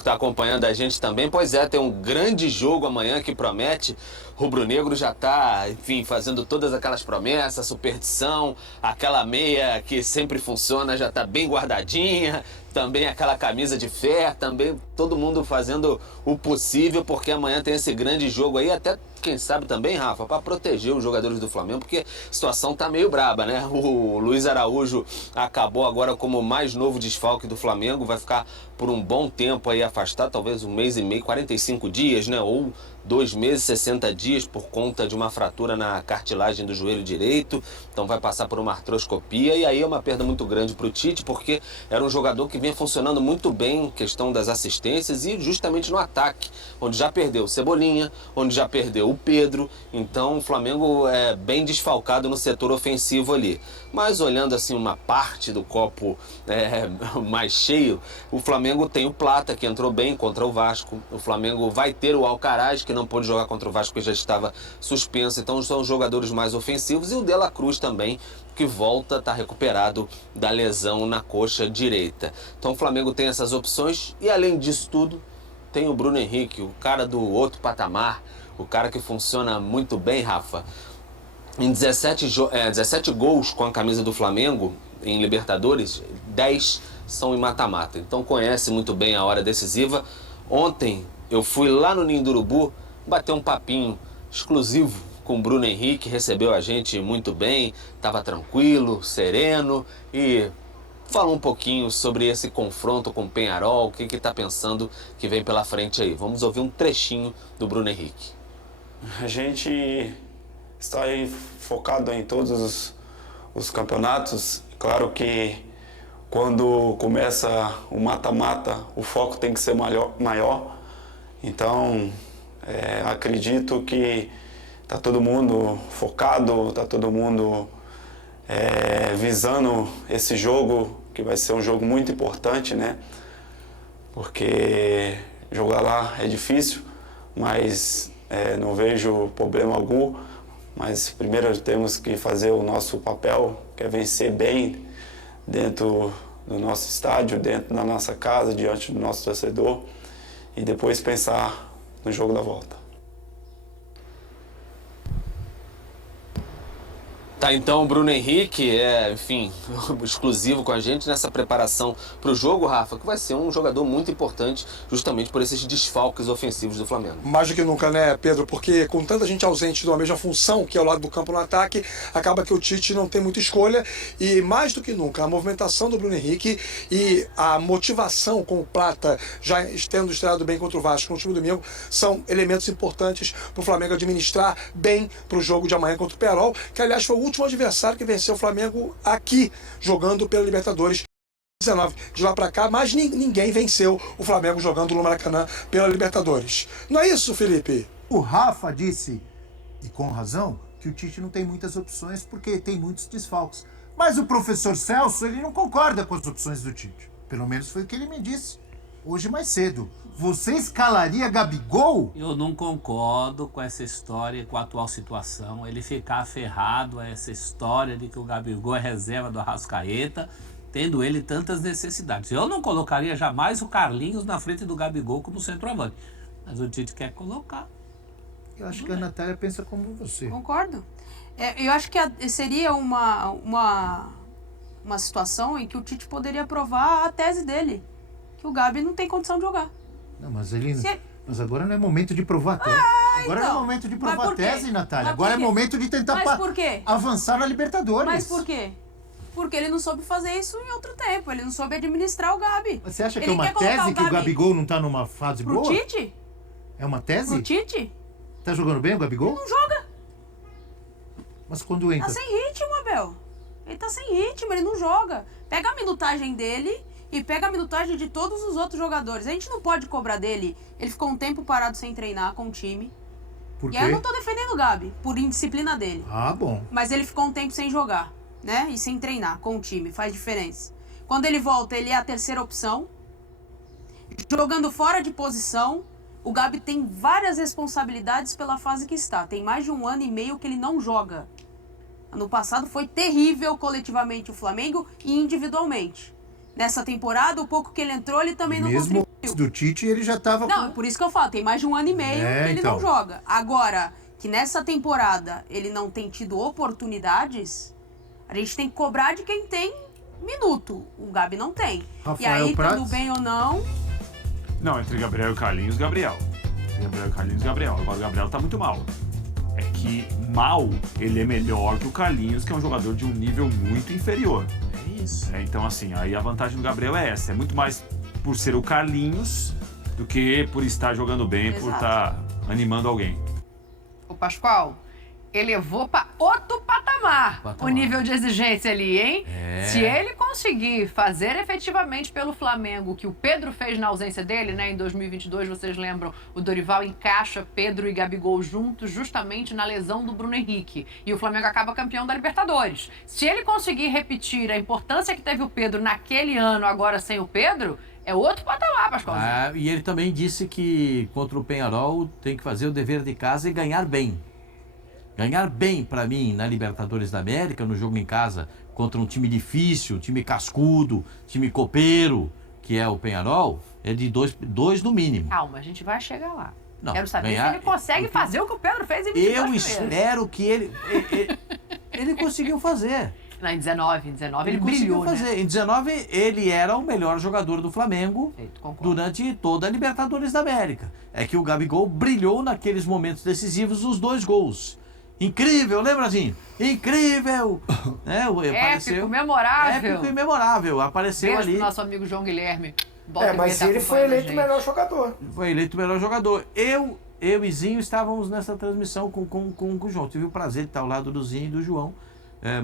que está acompanhando a gente também. Pois é, tem um grande jogo amanhã que promete. Rubro-Negro já está, enfim, fazendo todas aquelas promessas, superstição, aquela meia que sempre funciona já está bem guardadinha, também aquela camisa de fé, também todo mundo fazendo o possível, porque amanhã tem esse grande jogo aí, até quem sabe também, Rafa, para proteger os jogadores do Flamengo, porque a situação tá meio braba, né? O Luiz Araújo acabou agora como o mais novo desfalque do Flamengo, vai ficar por um bom tempo aí afastado, talvez 1 mês e meio, 45 dias, né? Ou 2 meses, 60 dias por conta de uma fratura na cartilagem do joelho direito, então vai passar por uma artroscopia e aí é uma perda muito grande para o Tite, porque era um jogador que vinha funcionando muito bem em questão das assistências e justamente no ataque, onde já perdeu o Cebolinha, onde já perdeu o Pedro, então o Flamengo é bem desfalcado no setor ofensivo ali. Mas olhando assim uma parte do copo mais cheio, o Flamengo tem o Plata, que entrou bem contra o Vasco, o Flamengo vai ter o Alcaraz, que não pôde jogar contra o Vasco, que já estava suspenso, então são os jogadores mais ofensivos, e o De La Cruz também, que volta, está recuperado da lesão na coxa direita. Então o Flamengo tem essas opções e além disso tudo, tem o Bruno Henrique, o cara do outro patamar, o cara que funciona muito bem, Rafa. Em 17 gols com a camisa do Flamengo em Libertadores, 10 são em mata-mata. Então conhece muito bem a hora decisiva. Ontem eu fui lá no Ninho do Urubu bater um papinho exclusivo com o Bruno Henrique, recebeu a gente muito bem, estava tranquilo, sereno e falou um pouquinho sobre esse confronto com o Peñarol, o que está pensando que vem pela frente aí. Vamos ouvir um trechinho do Bruno Henrique. A gente está aí focado em todos os campeonatos. Claro que quando começa o mata-mata, o foco tem que ser maior. Então, acredito que está todo mundo focado, está todo mundo visando esse jogo, que vai ser um jogo muito importante, né? Porque jogar lá é difícil, mas não vejo problema algum. Mas primeiro temos que fazer o nosso papel, que é vencer bem dentro do nosso estádio, dentro da nossa casa, diante do nosso torcedor, e depois pensar no jogo da volta. Tá, então o Bruno Henrique enfim, exclusivo com a gente nessa preparação para o jogo, Rafa, que vai ser um jogador muito importante justamente por esses desfalques ofensivos do Flamengo. Mais do que nunca, né, Pedro? Porque com tanta gente ausente de uma mesma função, que é o lado do campo no ataque, acaba que o Tite não tem muita escolha e mais do que nunca a movimentação do Bruno Henrique e a motivação com o Plata já tendo estreado bem contra o Vasco no último domingo são elementos importantes para o Flamengo administrar bem para o jogo de amanhã contra o Peñarol, que aliás foi o último adversário que venceu o Flamengo aqui, jogando pela Libertadores 19. De lá para cá, mas ninguém venceu o Flamengo jogando no Maracanã pela Libertadores. Não é isso, Felipe? O Rafa disse, e com razão, que o Tite não tem muitas opções porque tem muitos desfalques. Mas o professor Celso, ele não concorda com as opções do Tite. Pelo menos foi o que ele me disse hoje mais cedo. Você escalaria Gabigol? Eu não concordo com essa história, com a atual situação. Ele ficar aferrado a essa história de que o Gabigol é reserva do Arrascaeta, tendo ele tantas necessidades. Eu não colocaria jamais o Carlinhos na frente do Gabigol como centroavante. Mas o Tite quer colocar. Eu acho que a Natália pensa como você. Concordo. Eu acho que seria uma situação em que o Tite poderia provar a tese dele. Que o Gabi não tem condição de jogar. Não, mas mas agora não é momento de provar a tese. Agora não é momento de provar a tese, Natália. Agora é momento de tentar avançar na Libertadores. Mas por quê? Porque ele não soube fazer isso em outro tempo. Ele não soube administrar o Gabi. Mas você acha que é uma tese que o Gabigol não tá numa fase boa? Pro Tite? É uma tese? Pro Tite? Tá jogando bem o Gabigol? Ele não joga. Mas quando entra? Tá sem ritmo, Abel. Ele tá sem ritmo, ele não joga. Pega a minutagem dele e pega a minutagem de todos os outros jogadores. A gente não pode cobrar dele. Ele ficou um tempo parado sem treinar com o time. Por quê? E aí eu não tô defendendo o Gabi, por indisciplina dele. Ah, bom. Mas ele ficou um tempo sem jogar, né? E sem treinar com o time, faz diferença. Quando ele volta, ele é a terceira opção. Jogando fora de posição, o Gabi tem várias responsabilidades pela fase que está. Tem mais de 1 ano e meio que ele não joga. Ano passado foi terrível coletivamente o Flamengo e individualmente. nessa temporada, o pouco que ele entrou, ele também não Mesmo contribuiu. do Tite, ele já estava Não, por isso que eu falo, tem mais de 1 ano e meio que ele então. não joga. Agora, que nessa temporada ele não tem tido oportunidades, a gente tem que cobrar de quem tem minuto. O Gabi não tem. Rafael e aí, Prats? tudo bem ou não... Não, entre Gabriel e Carlinhos, Gabriel. Entre Gabriel e Carlinhos, Gabriel. Agora o Gabriel tá muito mal. É que mal ele é melhor que o Carlinhos, que é um jogador de um nível muito inferior. É isso. Então, assim, aí a vantagem do Gabriel é essa. É muito mais por ser o Carlinhos do que por estar jogando bem, por Exato. estar animando alguém. O Pascoal elevou para outro patamar o nível de exigência ali, hein? Se ele conseguir fazer efetivamente pelo Flamengo o que o Pedro fez na ausência dele, né? Em 2022, vocês lembram, o Dorival encaixa Pedro e Gabigol juntos justamente na lesão do Bruno Henrique. E o Flamengo acaba campeão da Libertadores. Se ele conseguir repetir a importância que teve o Pedro naquele ano, agora sem o Pedro, é outro patamar, Pascoalzinho. E ele também disse que contra o Peñarol tem que fazer o dever de casa e ganhar bem. Ganhar bem, para mim, na Libertadores da América, no jogo em casa, contra um time difícil, time cascudo, time copeiro, que é o Peñarol, é de dois no mínimo. Calma, a gente vai chegar lá. Não, Quero saber ganhar- se ele consegue fazer o que o Pedro fez em 22 Eu primeiro. espero que ele conseguiu fazer. Não, em 19 ele conseguiu brilhou, fazer. né? Em 19, ele era o melhor jogador do Flamengo Perfeito, concordo. durante toda a Libertadores da América. É que o Gabigol brilhou naqueles momentos decisivos, os 2 gols. Incrível, né, Brasil? Incrível! Épico, memorável. Épico e memorável. Apareceu Beijo ali. pro nosso amigo João Guilherme. Volta e Mas meia tá ele foi acompanhando a eleito o gente. melhor jogador. Foi eleito o melhor jogador. Eu e Zinho estávamos nessa transmissão com o João. Tive o prazer de estar ao lado do Zinho e do João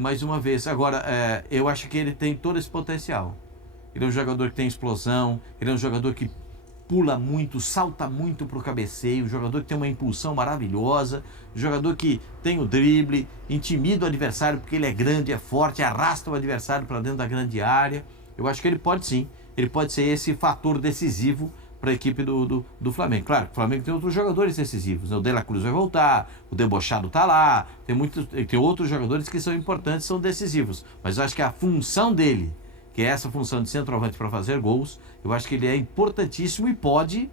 mais uma vez. Agora, eu acho que ele tem todo esse potencial. Ele é um jogador que tem explosão, ele é um jogador que pula muito, salta muito pro cabeceio, um jogador que tem uma impulsão maravilhosa, um jogador que tem o drible, intimida o adversário porque ele é grande, é forte, arrasta o adversário para dentro da grande área. Eu acho que ele pode sim, ele pode ser esse fator decisivo para a equipe do Flamengo. Claro, o Flamengo tem outros jogadores decisivos, né? O De La Cruz vai voltar, o Debochado tá lá, tem outros jogadores que são importantes, são decisivos, mas eu acho que a função dele, que é essa função de centroavante para fazer gols, eu acho que ele é importantíssimo e pode,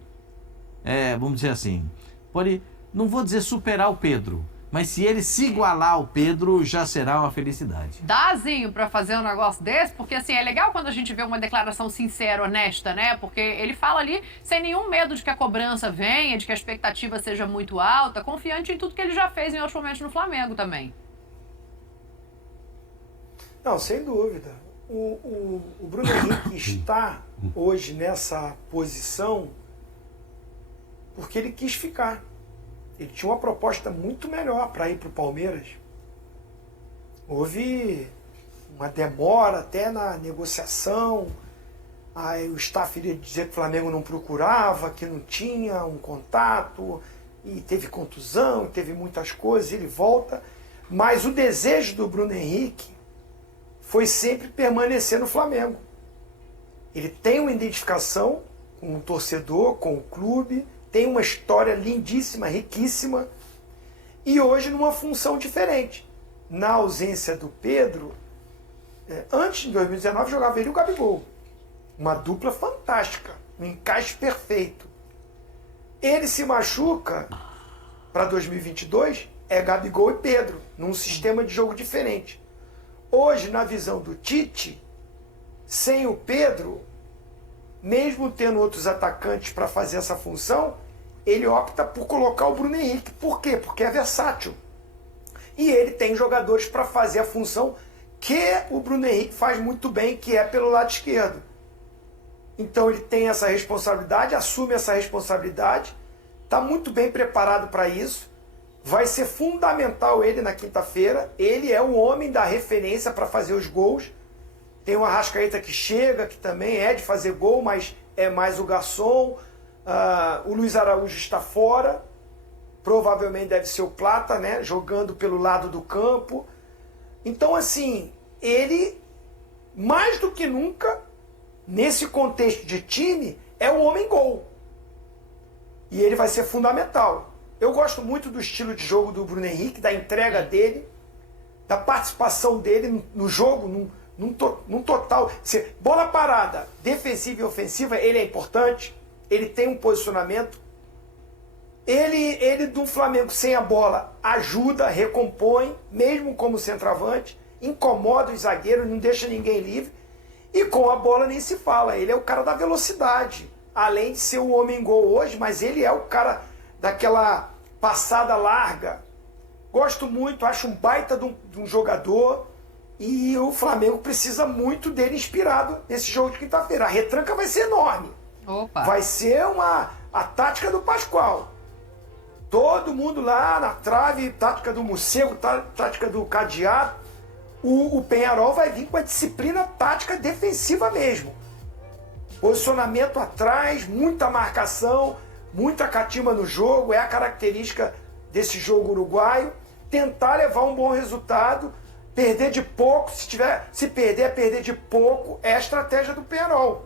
vamos dizer assim, pode, não vou dizer superar o Pedro, mas se ele se igualar ao Pedro, já será uma felicidade. Dázinho pra fazer um negócio desse, porque assim, é legal quando a gente vê uma declaração sincera, honesta, né? Porque ele fala ali sem nenhum medo de que a cobrança venha, de que a expectativa seja muito alta, confiante em tudo que ele já fez em outros momentos no Flamengo também. Não, sem dúvida. O Bruno Henrique está hoje nessa posição porque ele quis ficar. Ele tinha uma proposta muito melhor para ir para o Palmeiras. Houve uma demora até na negociação. Aí o staff iria dizer que o Flamengo não procurava, que não tinha um contato, e teve contusão, teve muitas coisas, ele volta. Mas o desejo do Bruno Henrique foi sempre permanecer no Flamengo. Ele tem uma identificação com o torcedor, com o clube, tem uma história lindíssima, riquíssima, e hoje numa função diferente. Na ausência do Pedro, antes de 2019 jogava ele e o Gabigol. Uma dupla fantástica, um encaixe perfeito. Ele se machuca para 2022, é Gabigol e Pedro, num sistema de jogo diferente. Hoje, na visão do Tite, sem o Pedro, mesmo tendo outros atacantes para fazer essa função, ele opta por colocar o Bruno Henrique. Por quê? Porque é versátil. E ele tem jogadores para fazer a função que o Bruno Henrique faz muito bem, que é pelo lado esquerdo. Então ele tem essa responsabilidade, assume essa responsabilidade, está muito bem preparado para isso. Vai ser fundamental ele na quinta-feira. Ele é o homem da referência para fazer os gols. Tem o Arrascaeta que chega, que também é de fazer gol, mas é mais o garçom. O Luiz Araújo está fora. Provavelmente deve ser o Plata, né? Jogando pelo lado do campo. Então, assim, ele, mais do que nunca, nesse contexto de time, é o homem-gol. E ele vai ser fundamental. Eu gosto muito do estilo de jogo do Bruno Henrique, da entrega dele, da participação dele no jogo, num total. Bola parada, defensiva e ofensiva, ele é importante, ele tem um posicionamento. Ele do Flamengo sem a bola ajuda, recompõe, mesmo como centroavante, incomoda os zagueiros, não deixa ninguém livre. E com a bola nem se fala, ele é o cara da velocidade. Além de ser o homem-gol hoje, mas ele é o cara daquela passada larga. Gosto muito, acho um baita de um jogador. E o Flamengo precisa muito dele inspirado nesse jogo de quinta-feira. A retranca vai ser enorme. Opa. Vai ser a tática do Pascoal. Todo mundo lá na trave, tática do morcego, tática do cadeado. O Peñarol vai vir com a disciplina tática defensiva mesmo. Posicionamento atrás, muita marcação, muita catimba no jogo, é a característica desse jogo uruguaio. Tentar levar um bom resultado, perder de pouco, se perder, é perder de pouco, é a estratégia do Peñarol.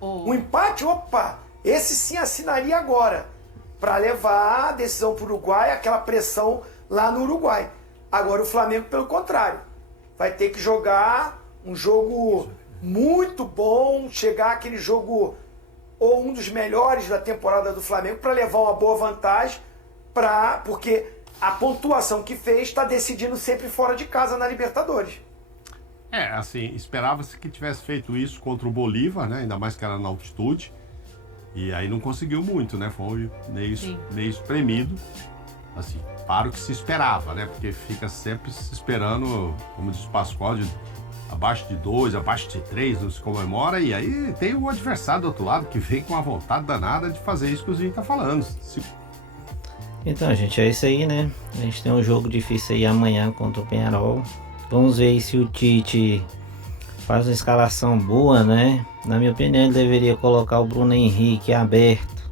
Um empate, opa, esse sim assinaria agora, para levar a decisão para o Uruguai, aquela pressão lá no Uruguai. Agora o Flamengo, pelo contrário, vai ter que jogar um jogo muito bom, chegar aquele jogo ou um dos melhores da temporada do Flamengo para levar uma boa vantagem, porque a pontuação que fez está decidindo sempre fora de casa na Libertadores. Assim, esperava-se que tivesse feito isso contra o Bolívar, né? Ainda mais que era na altitude. E aí não conseguiu muito, né? Foi meio espremido, assim, para o que se esperava, né? Porque fica sempre se esperando, como diz o Pascoal, abaixo de 2, abaixo de 3, não se comemora. E aí tem o adversário do outro lado que vem com a vontade danada de fazer isso que o Zinho tá falando. Então, gente, é isso aí, né? A gente tem um jogo difícil aí amanhã contra o Peñarol. Vamos ver se o Tite faz uma escalação boa, né? Na minha opinião, ele deveria colocar o Bruno Henrique aberto.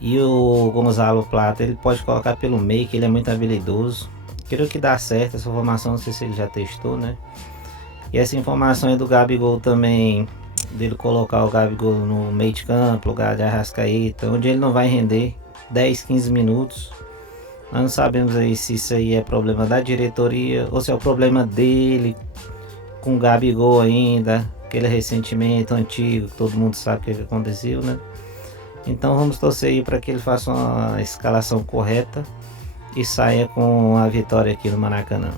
E o Gonzalo Plata, ele pode colocar pelo meio, que ele é muito habilidoso. Creio que dá certo essa formação, não sei se ele já testou, né? E essa informação aí do Gabigol também, dele colocar o Gabigol no meio de campo, lugar de Arrascaeta, onde ele não vai render 10, 15 minutos. Nós não sabemos aí se isso aí é problema da diretoria ou se é o problema dele com o Gabigol ainda, aquele ressentimento antigo, que todo mundo sabe o que aconteceu, né? Então vamos torcer aí para que ele faça uma escalação correta e saia com a vitória aqui no Maracanã.